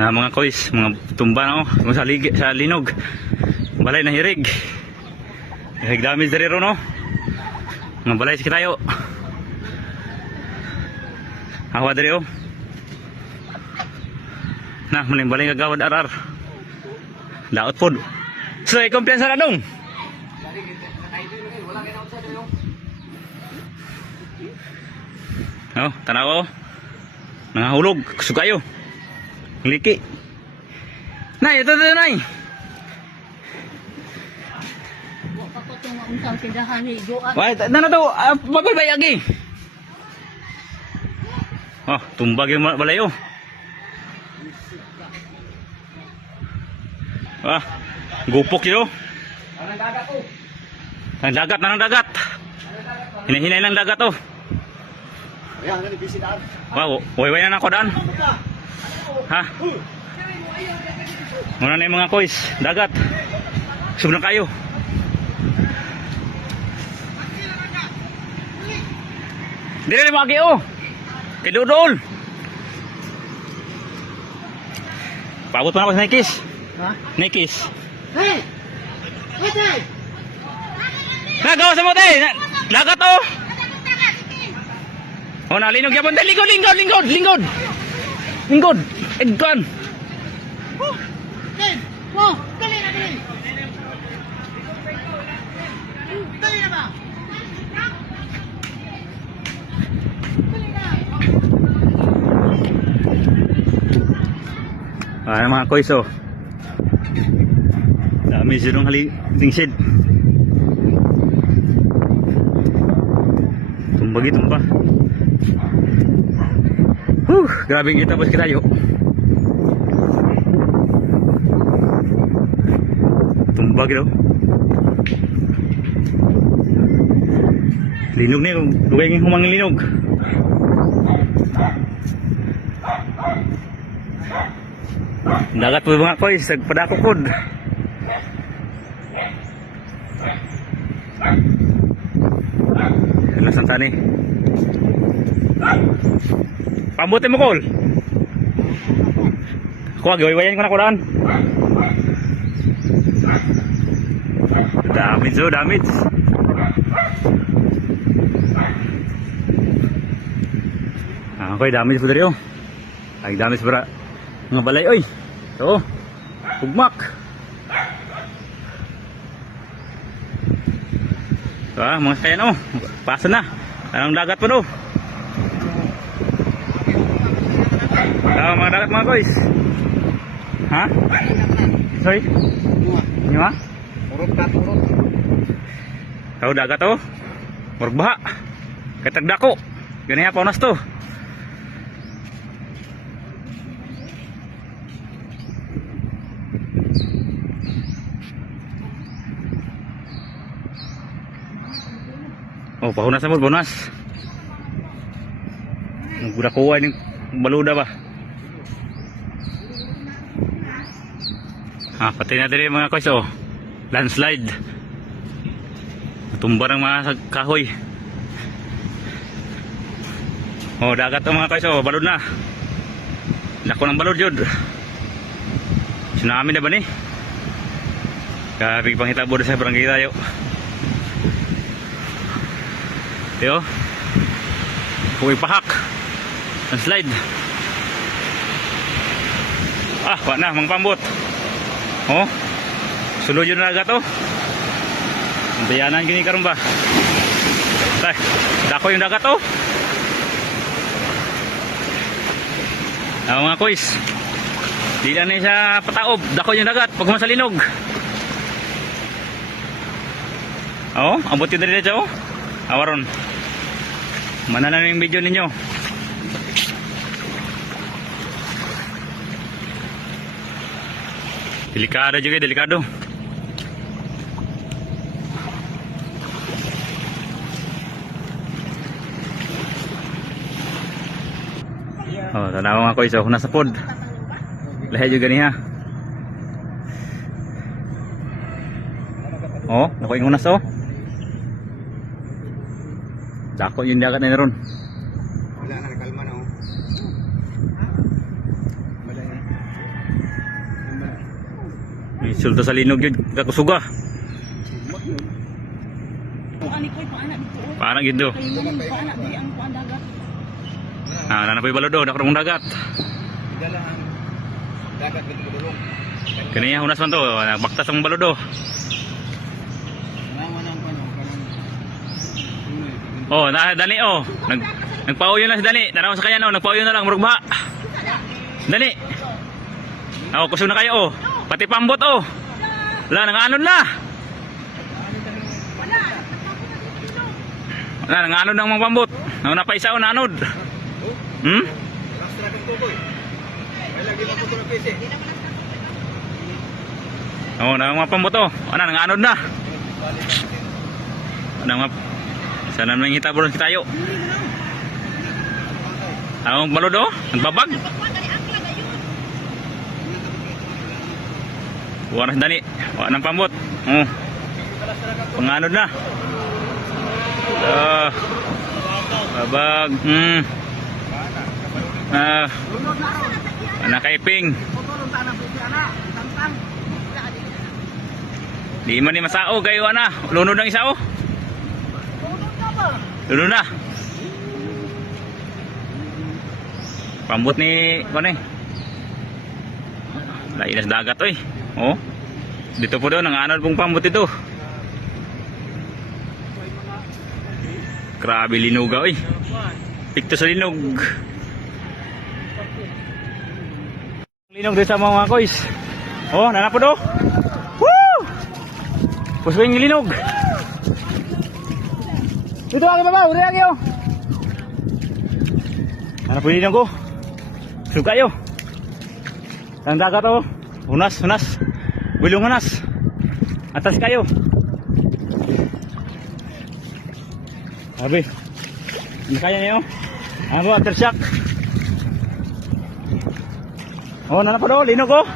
na mga kois, mga tumba na sa linog. Balay na hirig. Hirig damage dari ron mga balay sikit tayo. Hawa dari nah maning balay kagawad arar. Daot pod. So kumpiyansa na dong. Tanaw nangahulog sukayo. Liki. Nay, ito nay. Wait, na to, bagay agi. Tumbag yung balayo. Gupok yun. Ang dagat. Hinahinay lang dagat Wow, way na ako daan. Muna na yung mga kois, dagat. Sobrang kayo. Dili na magi kay Dudol. Paabot pa na ako sa Nikis. Nikis. Hey! Wait, hey! Nagawa sa mo tayo. Dagat nalinog yapon. Lingkod. Eggan. Dali na. Dali na ba? Mga kois dami sinong tingsid. Tumba. Grabe kita bos kita yuk. Tumba gitu. Linog nih, dua yang humang linog. Dagat po mga kois, nagpadakukod. Nasan tani? Pambutin mo kol. Kuha, gawin-wayan ko na kulaan. Damage. Okay, damage po dari ay damage para mga balay oy. Ugmak. Mga kaya pasa na. Anong dagat po mga dagat mga kois. Sorry? Nyo Urot. Dagat Murbaha. Katagdako. Ganyan pa unas to. Pahunas na mo, bonus. Nagbuda kuha yung baluda ba? Pati na din mga kois landslide. Tumba ng mga kahoy. Dagat mga kois balud na. Lako ng balud yun. Tsunami na ba ni? Kapig panghitabo sa barangay tayo. Kuwi pahak ang slide. Wala na mga pambot. Sulod yun na agad bayanan gini karon ba. Dako yung dagat mga kois. Di na siya pataob. Dako yung dagat pag masalinog. Abot yun na dito awaron. Mana na yung video ninyo. Delikado juga, delikado. Tanaw nga ko iso, nasa pod. Lahat juga niya. Naku yung unas Dako yung dagat na ron. Wala na, kalma na Sulta sa linog yun, kakusuga. Parang gitu. Ah, nanapoy balodo, nakrong dagat. Dagat gitu dulu. Kaniya hunas man to, nagbaktas ang balodo. Oh, na dali oh. Nagpauyo na si Dani. Tanaw sa kanya no, nagpauyo na lang murag baha. Dani. Oh, kusog na kayo oh. Pati pambot oh. Wala nanganod na. Wala nanganod ng mga pambot. Nang napaisa o nanod. Hmm? Oh, nang mga pambot oh. Ano nanganod na. Ano mga sana nang hita buron tayo. Ang balod oh, nagbabag. Waras Dani, wala nang pambot. Oh. Panganod na. Babag. Nakaiping. Di man ni masao kayo ana. Lunod ng isa oh. Lunod na. Pambot ni ano eh. Lainas dagat oy. Oh. Dito po daw nanganod pong pambot ito. Grabe linuga oy. Pikto sa linog. Linog din sa mga koys. Oh, nanapod oh. Woo! Puswing linog. Dito ako baba, uri lagi oh. Nanapod linog oh. Suka yo. Ang dagat oh. Hunas, hunas. Bulong hunas. Atas kayo. Sabi. Hindi kaya niyo. Ano ba, aftershock? Oh, nanapod oh, linog oh.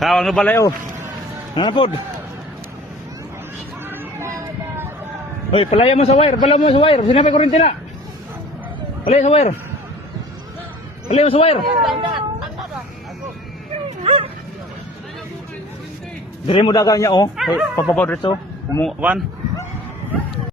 Tawang na balay oh. Nanapod. Hoy, palaya mo sa wire, palaya mo sa wire. Sinabi ko rin tina. Palaya sa wire. Palaya mo sa wire. Dire mo dagan niya oh. Papapaw dito. Kumukuan.